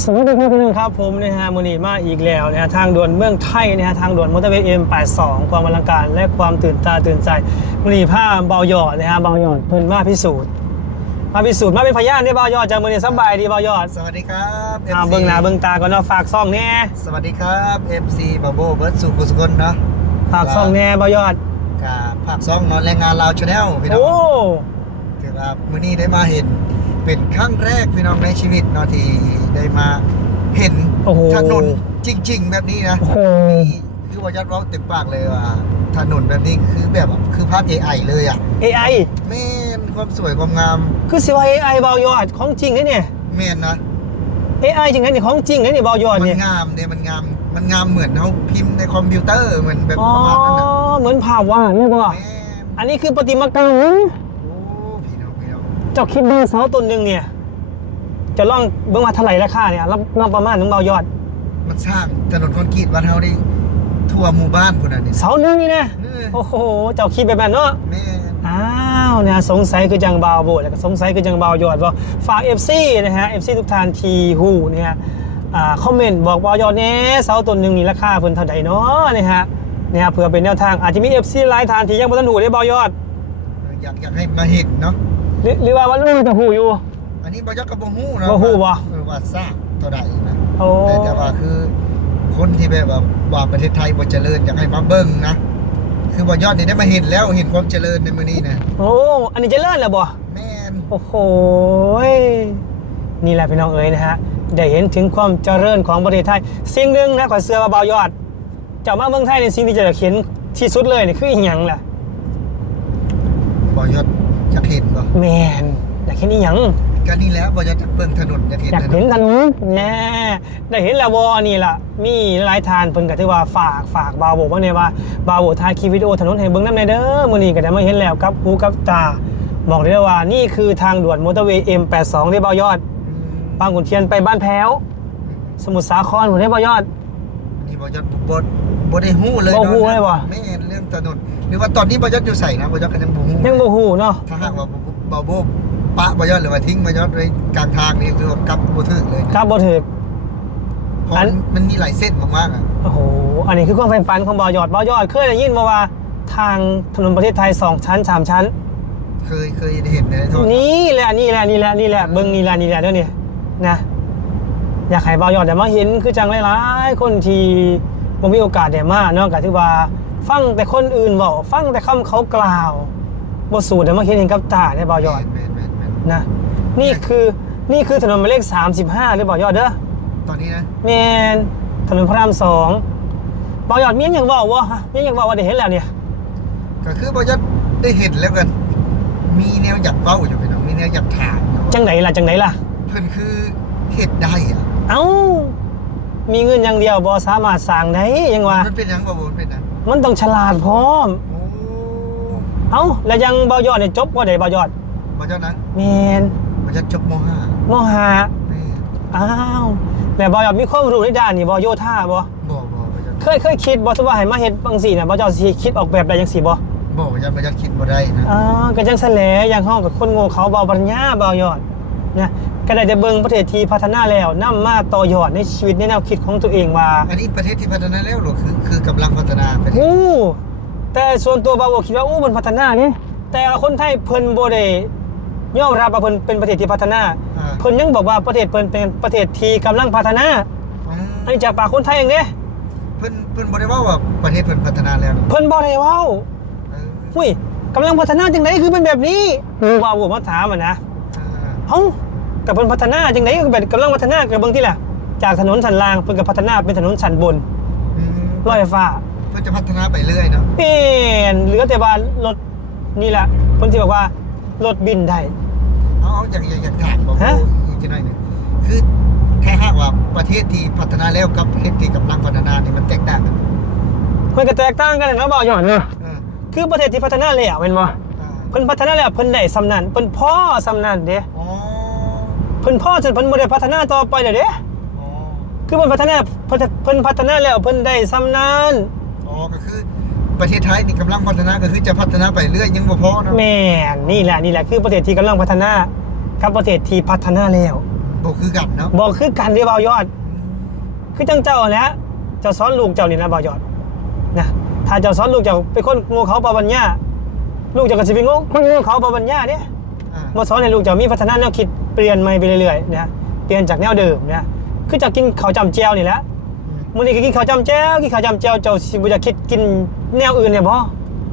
สวัสดีครับพี่น้องครับผมนะฮะมูนีมาอีกแล้วนะฮะทางด่วนเมืองไทยนะฮะทางด่วนมอเตอร์เวย์เอ็มแปดสองความอลังการและความตื่นตาตื่นใจมูนีผ้าเบาหยอดนะฮะเบาหยอดเพิ่นมาพิสูจน์มาพิสูจน์มาเป็นพยานได้เบาหยอดจากมูนีสบายดีเบาหยอดสวัสดีครับอ่า FC เบิ่งหน้าเบิ่งตาก่อนเนาะฝากซ่องแน่สวัสดีครับ FC บาโบเบิร์ดสุขุสุคนเนาะฝากซ่องแน่เบาหยอดกับภาคสองนอนแรงงานลาวชาแนลพี่น้อโอ้งถือว่ามื้อนี้ได้มาเห็น เป็นครั้งแรกพี่น้องในชีวิตเนาะที่ได้มาเห็นโอ้โห ถนนจริง ๆ แบบนี้นะโอ้โห นี่คือว่ายอดเว้าเต็มปากเลยว่าถนนแบบนี้คือแบบคือภาพ AI เลยอะ AI แม่นความสวยความงามคือสิว่า AI เบาหยอดของจริงนี่เนี่ย แม่นนะ AI จริงๆนี่ของจริงนี่เบาหยอดมันเนี่ยงามเนี่ยมันงามมันงามเหมือนเขาพิมพ์ในคอมพิวเตอร์เหมือนแบบอ๋อประมาณนั้นนะเหมือนภาพวาดนี่บ่แม่นอันนี้คือประติมากรรมโอ้พี่น้องพี่น้อง เจ้าคิดดูเสาต้นหนึ่งเนี่ย จะล่องเบื้องมาเท่าไหร่ราคาเนี่ยรับรับประมาณหนึ่งเบายอด มันสร้างถนนคอนกรีตวัดเฮาได้ทั่วหมู่บ้านพุ่นน่ะนี่เสาหนึ่งนี่นะนี่โอ้โหเจ้าคิดแบบนั้นเนาะแม่น อ้าวเนี่ยสงสัยคือจังบาวโบดแล้วก็สงสัยคือจังบาวยอดว่าฝาก FC นะฮะ FC ทุกท่านทีฮูเนี่ยอ่าคอมเมนต์บอกบาวยอดเนี่ยเสาต้นหนึ่งนี่ราคาเพิ่นเท่าใดเนาะนะฮะเนี่ยเผื่อเป็นแนวทางอาจจะมี FC หลายทานที่ยังบ่ทันหูได้บาวยอด อยากอยากให้มาเห็นเนาะ หรือหรือว่าว่าลูกจะหูอยู่ อันนี้บ่ยกกับบ่ฮู้เนาะบ่ฮู้บ่เออว่าทราบเท่าใดนะโอ้แต่แต่ว่าคือ คนที่แบบว่าว่าประเทศไทยบ่เจริญอยากให้มาเบิ่งนะคือบ่ยอดนี่ได้มาเห็นแล้วเห็นความเจริญในมื้อนี้นะโอ้อันนี้เจะเลิศแล้วบ่ แม่นโอ้โหยนี่แหละพี่น้องเอ๋ยนะฮะ ได้เห็นถึงความเจริญของประเทศไทย สิ่งหนึ่งนะขอเสือมาเบายอด เจ้ามาเมืองไทยในสิ่งที่จะเห็นที่สุดเลยนี่คืออีหยังล่ะบ่ยอด อยากเห็นบ่แมนอยากเห็นอีหยังก็นี่แหล้วบ่ยอดจากเบิ่งถนนอยากเห็นอยากถนเห็นนถนนแน่ได้เห็นแล้วบอนี่ล่ะ มีหลายทานเพิ่นก็ถือว่าฝากฝากบาวโบว่าเนี่ยว่าบาวโบถ่ายคลิปวิดีโอถนนให้เบิ่งนำในเด้อมื้อนี้ก็ได้มาเห็นแล้วกับหูกับตา บอกได้เลยว่านี่คือทางด่วนมอเตอร์เวย์ M82 ที่บาวยอดอืมบางขุนเทียนไปบ้านแพ้ว สมุทรสาครผมได้บอยอด นี่บอยศบ่ บ่ได้ฮู้เลยบ่ฮู้เนาะเลยว่ะแม่นเรื่องถนนหรือว่าตอนนี้บอยศอยู่ใส่นะบอยศก็ยังบ่ฮู้ยังบ่ฮู้เนาะถ้าหากว่าบ่บ่บ่ปะบอยศหรือว่าทิ้งบอยศไว้กลางทางนี่คือว่ากลับบ่ถึงเลยครับบ่ถึก เพราะอันมัน มันมีหลายเส้นมากๆอะโอ้โห อันนี้คือความใฝ่ฝันของบอยอดบอยอดเคยได้ยินมาว่าทางถนนประเทศไทย 2 ชั้น 3 ชั้น เคยเคยได้เห็นในโทรทัศน์นี่แหละนี่แหละนี่แหละนี่แหละเบิ่งนี่แหละนี่แหละเด้อนี่นะ อยากให้บอยอดได้มาเห็นคือจังหลายๆคนที่ บ่มีโอกาสได้มาเนาะก็ถือว่า ฟังแต่คนอื่นเว้าฟังแต่คำเขากล่าวบ่สู่ได้มาเห็นเองกับตาได้บอยอดแม่นแม่นแม่นนะนี่คือนี่คือถนนหมายเลข 35 หรือเปล่ายอดเด้อตอนนี้นะแมนถนนพระรามสองบอยอดเมียนอย่างบอกวะฮะเมียนอย่างบอกว่าได้เห็นแล้วเนี่ยก็คือบอยศได้เห็นแล้วกัน มีแนวอยากเว้าอยู่พี่น้องมีแนวอยากถามอยู่จังไหนล่ะจังไหนล่ะเพิ่นคือเฮ็ดได้อะเอ้า มีเงินอย่างเดียวบอสามารถสั่งได้ยังวะมันเป็นหยังบ่บ่มันเป็นหยังมันต้องฉลาดพร้อม โอ้เอ้าแล้วยังบอยอดเนี่ยจบว่าได้บอยอดบอยศนะแมนบอยศจบม .5 มหาแม่อ้าวแล้วบอยอดมีความรู้ในด้านนี่บอโยธาบ่บ่บ่บอยศเคยเคยคิดบอสว่าให้มาเฮ็ดบางสี่เนี่ยบอยอดสิคิดออกแบบได้ยังสี่บ่บอกว่ายันประหยัดคิดบ่ได้นะอ่าก็จังแสลอย่างห้องกับคนโง่เขาเบาปัญญาเบายอด นะก็ได้จะเบิ่งประเทศที่พัฒนาแล้วนำมาต่อยอดในชีวิตในแนวคิดของตัวเองว่า อันนี้ประเทศที่พัฒนาแล้วหรือคือคือกำลังพัฒนาประเทศอู้แต่ส่วนตัวเบาบอกคิดว่าอู้มันพัฒนานี่แต่คนไทยเพิ่นบ่ได้ยอมรับว่าเพิ่นเป็นประเทศที่พัฒนาอ่าเพิ่นยังบอกว่าประเทศเพิ่นเป็นประเทศที่กำลังพัฒนาอ่าอันนี้จากปากคนไทยเองเด้เพิ่นเพิ่นบ่ได้ว่าว่าประเทศเพิ่นพัฒนาแล้วนะเพิ่นบ่ได้เว้าเออหุ้ยกำลังพัฒนาจังไดคือเป็นแบบนี้ว่าบ่มาถามอะนะอ่า เอ้ากับเพิ่นพัฒนาจังไดก็แบบกำลังพัฒนากับเบิ่งที่ล่ะจากถนนสันล่างเพิ่นก็พัฒนาเป็นถนนสันบนอืมรถไฟฟ้าเพิ่นจะพัฒนาไปเรื่อยเนาะเป็นเหลือแต่ว่ารถนี่แหละเพิ่นที่บอกว่ารถบินได้เอาเอาอย่างอย่างอย่างถามบอกฮะอีกทีหน่อยหนึงคือแค่หากว่าประเทศที่พัฒนาแล้วกับประเทศที่กำลังพัฒนานี่มันแตกต่างกันมันก็แตกต่างกันนะบอกหย่อนเนอะเออคือประเทศที่พัฒนาแล้วเป็นบ่อ่าเพิ่นพัฒนาแล้วเพิ่นได้สำนันเพิ่นพ่อสำนันเด้อ๋อ เพิ่นพ่อจนเพิ่นบ่ได้พัฒนาต่อไปเลยเด้อ๋อคือเพิ่นพัฒนาเพิ่นเพิ่นพัฒนาแล้วเพิ่นได้สำนันอ๋อก็คือประเทศไทยนี่กำลังพัฒนาก็คือจะพัฒนาไปเรื่อยยังบ่พอเนาะแม่นนี่แหละนี่แหละคือประเทศที่กำลังพัฒนากับประเทศที่พัฒนาแล้วอบ่คือกันเนาะบอกคือกันที่เบายอด คือจังเจ้าแหล้วเจ้าสอนลูกเจ้านี่นะเบายอดนะถ้าเจ้าสอนลูกเจ้าเป็นคนโง่เขาปาบัญญาลูกเจ้าก็สิเป็นโง่คนโง่เขาปาบัญญาเนี่ยอ่ามาสอนให้ลูกเจ้ามีพัฒนาแนวคิด เปลี่ยนใหม่ไปเรื่อยๆนะเปลี่ยนจากแนวเดิมนะคือจะกินข้าวจำเจียวนี่แหละอืมมื้อนี้ก็กินข้าวจำเจียวกินข้าวจำเจียวเจ้าสิบ่อยากคิดกินแนวอื่นเนี่ยบ่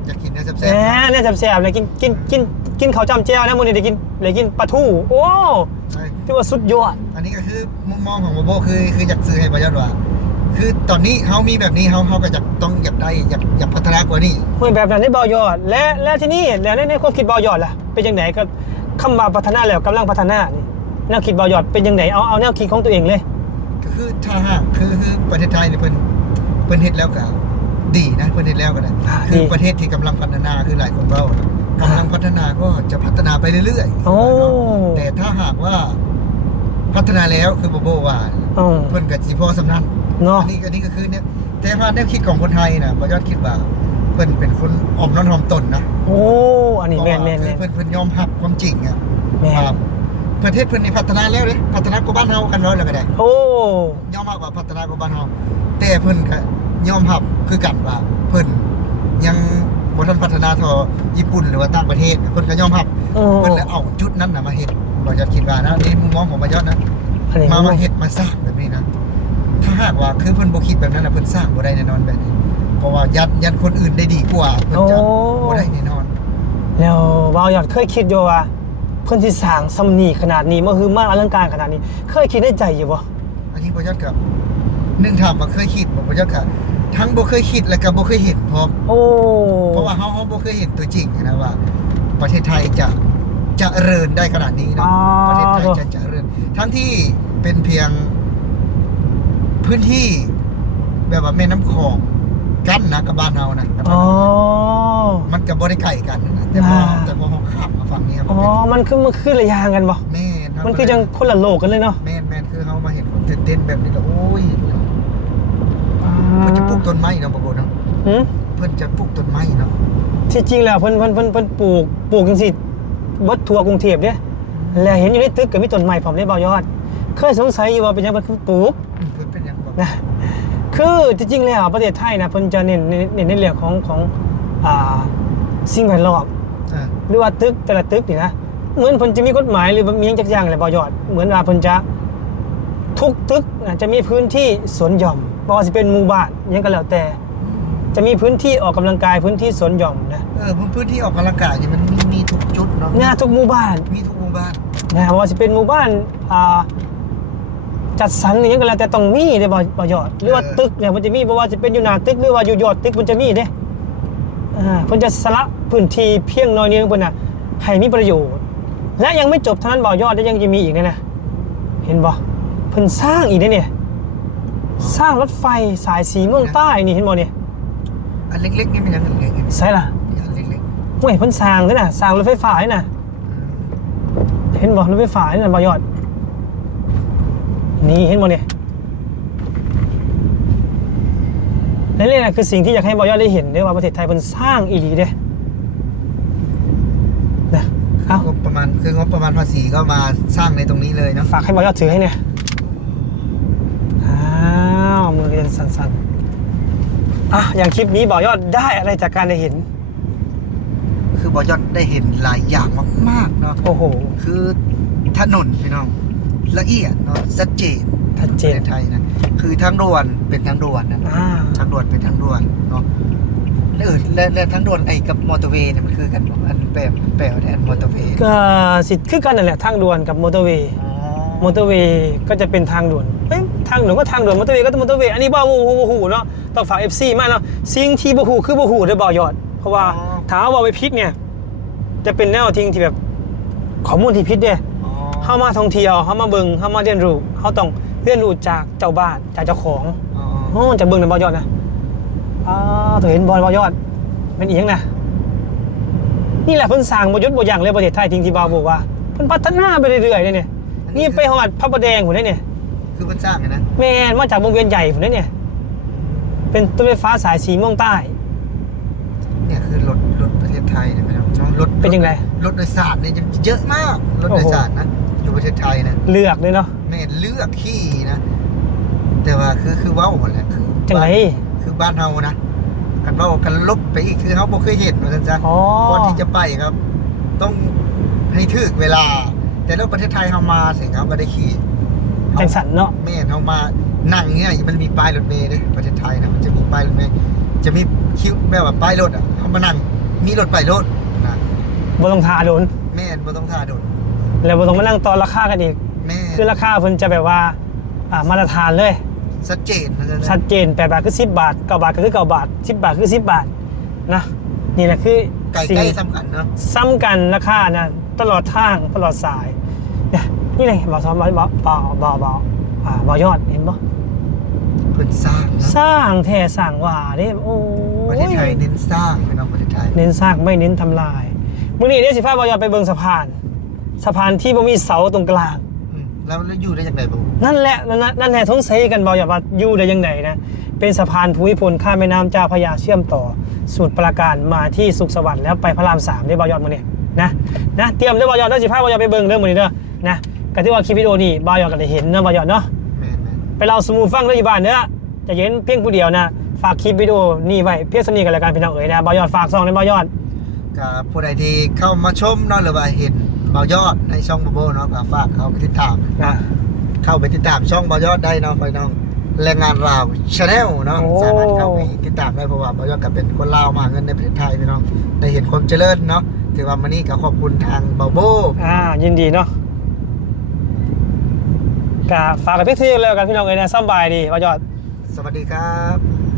จะกินได้แหแซ่บมแน่แซ่บๆเลยกินกินกินกินข้าวจำเจียวนะมื้อนี้ได้กินได้กินปลาทูโอ้ๆใช่ถือว่าสุดยอดอันนี้ก็คือมุมมองของโบโบคือคืออยากซื้อให้ประยอดว่าคือตอนนี้เฮามีแบบนี้เฮาเฮาก็อยากต้องอยากได้อยากอยากพัฒนากว่านี้เฮ้ยแบบนั้นได้เบายอด และและที่นี่แล้วในในความคิดเบายอดล่ะเป็นยังไงก็ คำว่าพัฒนาแล้วกำลังพัฒนานี่แนวคิดเบายอดเป็นยังไงเอาเอาแนวคิดของตัวเองเลยก็คือถ้าหากคือคือประเทศไทยเนี่ยเพิ่นเพิ่นเฮ็ดแล้วก็ดีนะเพิ่นเฮ็ดแล้วก็ได้อ่าคือดีประเทศที่กำลังพัฒนาคือหลายคนเว้านะกำลังพัฒนาก็จะพัฒนาไปเรื่อยๆโอ้แต่ถ้าหากว่าพัฒนาแล้วคือโบโบว่าอืมเพิ่นก็สิพอสำนั้นเนาะอันนี้อันนี้ก็คือเนี่ยแต่ว่าแนวคิดของคนไทยนะประยอดคิดว่าเพิ่นเป็นคนอ่อมน้อมถ่อมตนนะ โอ้ อันนี้แม่นแม่นเพแม่ราะนว่าเพิ่นเพิ่นยอมรับความจริงอะแม่นว่าประเทศเพิ่นนี่พัฒนาแล้วเด้พัฒนากว่าบ้านเฮากันร้อยแล้วก็ได้ โอ้ ยอมรับว่าพัฒนากว่าบ้านเฮาแต่เพิ่นก็ยอมรับคือกันว่าเพิ่นยังบ่ทันพัฒนาเท่าญี่ปุ่นหรือว่าต่างประเทศเพิ่นก็ยอมรับโอ้ เพิ่นเลยเอาจุดนั้นน่ะมาเฮ็ดประยอดคิดว่านะนี่มุมมองของประยอดนะ อันนี้มามาเฮ็ดมาสร้างแบบนี้นะ ถ้าหากว่าคือเพิ่นบ่คิดแบบนั้นนะเพิ่นสร้างบ่ได้แน่นอนแบบนี้ เพราะว่ายัดยัดคนอื่นได้ดีกว่าเพิ่นจะบ่ได้แน่นอน แล้วเบายอดเคยคิดอยู่ว่าเพิ่นสิสร้างสำนีขนาดนี้มันคือมากอลังการขนาดนี้ เคยคิดในใจอยู่บ่อันนี้บ่ยัดกับหนึ่งถามว่าเคยคิดบ่บ่ยัดกับทั้งบ่เคยคิดและก็บ่เคยเห็นพร้อมโอ้เพราะว่าเฮาเฮาบ่เคยเห็นตัวจริงนะว่า ประเทศไทยจะจะเจริญได้ขนาดนี้เนาะอ๋อประเทศไทยจะเจริญทั้งที่เป็นเพียงพื้นที่แบบว่าแม่น้ำคลอง กั้นนะกับบ้านเฮานะอ๋อ มันกับบริไก่กันนะแต่พออ่า แต่พอเขาขับมาฝั่งนี้ครับอ๋อ มันคือมันคือระยางกันบ่แม่นมันคือจังคนละโลกกันเลยเนาะแม่นแม่นคือเขามาเห็นความตื่นเต้นแบบนี้แล้วโอ้ยเพิ่นจะปลูกต้นไม้เนาะบ่บ่เนาะหืมเพิ่นจะปลูกต้นไม้เนาะที่จริงแล้วเพิ่นเพิ่นเพิ่นเพิ่นปลูกปลูกจังซี่เบิดทั่วกรุงเทพเด้แล้วเห็นอยู่ในตึกก็มีต้นไม้พร้อมได้บ่ยอด เคยสงสัยอยู่ว่าเป็นหยังเพิ่นคือปลูกอืมเพิ่นเป็นหยังบ่นะ คือจริงๆแล้วประเทศไทยนะเพิ่นจะเน้นเน้นเน้นในเรื่องของของอ่าสิ่งแวดล้อมอ่าหรือว่าตึกแต่ละตึกนี่นะเหมือนเพิ่นจะมีกฎหมายหรือมีหยังจักอย่างอะไรบ่ยอด เหมือนว่าเพิ่นจะทุกตึกน่ะจะมีพื้นที่สวนหย่อมบ่ว่าสิเป็นหมู่บ้านหยังก็แล้วแต่ จะมีพื้นที่ออกกำลังกายพื้นที่สวนหย่อมนะเออพื้นที่ออกกำลังกายนี่มันมีมีทุกจุดเนาะหน้าทุกหมู่บ้านมีทุกหมู่บ้านนะบ่ว่าสิเป็นหมู่บ้านอ่า จัดสรรอหยังก็แล้วแต่ต้องมีเด้บ่บ่ยอดหรือว่าตึกเนี่ยมันจะมีบ่ว่าสิเป็นอยู่หน้าตึกหรือว่าอยู่ยอดตึกมันจะมีเด้อ่าเพิ่นจะสละพื้นที่เพียงน้อยนิดเพิ่นน่ะให้มีประโยชน์ และยังไม่จบเท่านั้นบ่ยอดได้ยังจะมีอีกนะนะเห็นบ่เพิ่นสร้างอีกนะเนี่ยสร้างรถไฟสายสีเมืองใต้นี่เห็นบ่เนี่ยอันเล็กๆนี่มันยังเล็กๆอยู่นี่ใช่ล่ะอันเล็กเว้ยเพิ่นสร้างด้วยน่ะสร้างรถไฟฟ้าด้วยน่ะๆอืมเห็นบ่รถไฟฟ้านี่น่ะบ่ยอด นี่เห็นบ่เนี่ยและนี่แหละคือสิ่งที่อยากให้บ่ยอดได้เห็นเด้อว่าประเทศไทยเพิ่นสร้างอีหลีเด้นะเอางบประมาณคืองบประมาณภาษีก็มาสร้างในตรงนี้เลยเนาะฝากให้บ่ยอดถือให้เนี่ยอ้าวมือเรียนสั่นๆอะอย่างคลิปนี้บ่ยอดได้อะไรจากการได้เห็น คือบอยอดได้เห็นหลายอย่างมากๆเนาะโอ้โหคือถนนพี่น้อง ละเอียดเนาะชัดเจนชัดเจนในไทยนะคือทางด่วนเป็นทางด่วนนะอ่า ทางด่วนเป็นทางด่วนเนาะแล้วเออและและทางด่วนไอ้กับมอเตอร์เวย์เนี่ยมันคือกันบ่อันแปลแปลว่าแทนมอเตอร์เวย์ก็สิคือกันนั่นแหละทางด่วนกับมอเตอร์เวย์อ๋อมอเตอร์เวย์ก็จะเป็นทางด่วนเอ้ยทางด่วนก็ทางด่วนมอเตอร์เวย์ก็ต้องมอเตอร์เวย์อันนี้บ่ฮู้ฮู้บ่ฮู้เนาะต้องฝาก FC มาเนาะสิ่งที่บ่ฮู้คือบ่ฮู้เด้อบ่ยอด เพราะว่าถ้าเอาบ่ไปผิดเนี่ย จะเป็นแนวทิ้งที่แบบข้อมูลที่ผิดเด้อ๋อ เฮามาท่องเที่ยวเฮามาเบิ่งเฮามาเรียนรู้เฮาต้องเรียนรู้จากเจ้าบ้านจากเจ้าของอ๋อโอ้จากเบิ่งในบ่ยอดนะอ้าวตัวเห็นบ่บ่ยอดเป็นอีหยังนะนี่แหละเพิ่นสร้างบ่หยุดบ่ยั้งเลยประเทศไทยทิ้งที่บ่าวบอกว่าเพิ่นพัฒนาไปเรื่อยๆเลยเนี่ยนี่ไปฮอดพระประแดงพุ่นเด้เนี่ยคือมันสร้างไงนะแม่นมาจากวงเวียนใหญ่ผมเนี่ยเป็นรถไฟฟ้าสายสีม่วงใต้เนี่ยคือรถรถประเทศไทยเนี่ยพี่น้องรถเป็นยังไงรถโดยสารเนี่ยจะเยอะมากรถโดยสารนะ อยู่ประเทศไทยนะเลือกเลยเนาะแม่นเลือกขี้นะ แต่ว่าคือคือเว้าหมดแหละคือจังไงคือบ้านเฮานะกันเว้ากันลบไปอีกคือเฮาบ่เคยเห็นเหมือนกันจ้ะอ๋อก่อนที่จะไปครับ ต้องให้ถึกเวลา แต่แล้วประเทศไทยเฮามาเสิครับก็ได้ขี่จังสันเนาะแม่นเฮามานั่งเนี่ยมันมีป้ายรถเมล์เด้ประเทศไทยนะมันจะมีป้ายรถเมล์จะมีคิวแบบว่าป้ายรถอะเฮามานั่งมีรถไปรถนะบ่ต้องทาโดนแม่นบ่ต้องท่าโดน แล้วบ่ต้องมานั่งตอนราคากันอีก แม่คือราคาเพิ่นจะแบบว่าอ่ามาตรฐานเลย ชัดเจนนะจ๊ะชัดเจน8บาทคือ 10 บาท9บาทก็คือ9บาท 10 บาทคือ 10 บาทนะนี่แหละคือไก่สิ่ง ใกล้สำคัญเนาะซ้ำกันราคานะตลอดทางตลอดสายเนี่ยนี่เลยบ่ซ้อมบ่บ่บ่บ่บ่อ่าบ่ยอดเห็นบ่เพิ่นสร้างเนาะสร้างแท้สร้างว่าเด้โอ้ประยเทศไทยเน้นสร้างพี่น้องประเทศไทย เน้นสร้างไม่เน้นทำลายมื้อนี้เด้สิพาบ่ยอดไปเบิ่งสะพาน สะพานที่บ่มีเสาตรงกลาง อืมแล้วแล้วอยู่ได้จากไหนบ่นั่นแหละนั่นน่ะนั่นแหละสงสัยกันบ่อย่าว่าอยู่ได้ยังไงนะ เป็นสะพานภูมิพลข้ามแม่น้ำเจ้าพระยาเชื่อมต่อ สูตรปราการมาที่สุขสวัสดิ์แล้วไปพระรามสามได้บ่ยอดมื้อนี้นะนะเตรียมเด้อบ่ยอดเด้อสิพาบ่ยอดไปเบิ่งเด้อมื้อนี้เด้อนะก็ที่ว่าคลิปวิดีโอนี้บ่ยอดก็ได้เห็นเนาะบ่ยอดเนาะ แม่นแม่นไปเล่าสมูฟังเด้ออยู่บ้านเด้อจะเห็นเพียงผู้เดียวนะ ฝากคลิปวิดีโอนี่ไว้เพียงสนิทกันแล้วกันพี่น้องเอ๋ยนะบ่ยอดฝากซองเลยบ่ยอด กับผู้ใดที่เข้ามาชมเนาะหรือว่าเห็น เบายอดในช่องบโบเนาะก็ฝากเข้าไปติดตามนะเข้าไปติดตามช่องเบายอดได้เนาะพี่น้องแรงงานลาวชาแนลเนาะสามารถเข้าไปติดตามได้เพราะว่าเบายอดก็เป็นคนลาวมาเงินในประเทศไทยพี่น้องได้เห็นความเจริญเนาะถือว่ามันนี่ก็ขอบคุณทางเบาโบอ่ายินดีเนาะก็ฝากกับพี่ทีแล้วกันพี่น้องเอ๋ยนะสำบายดีบ่ยอดสวัสดีครับ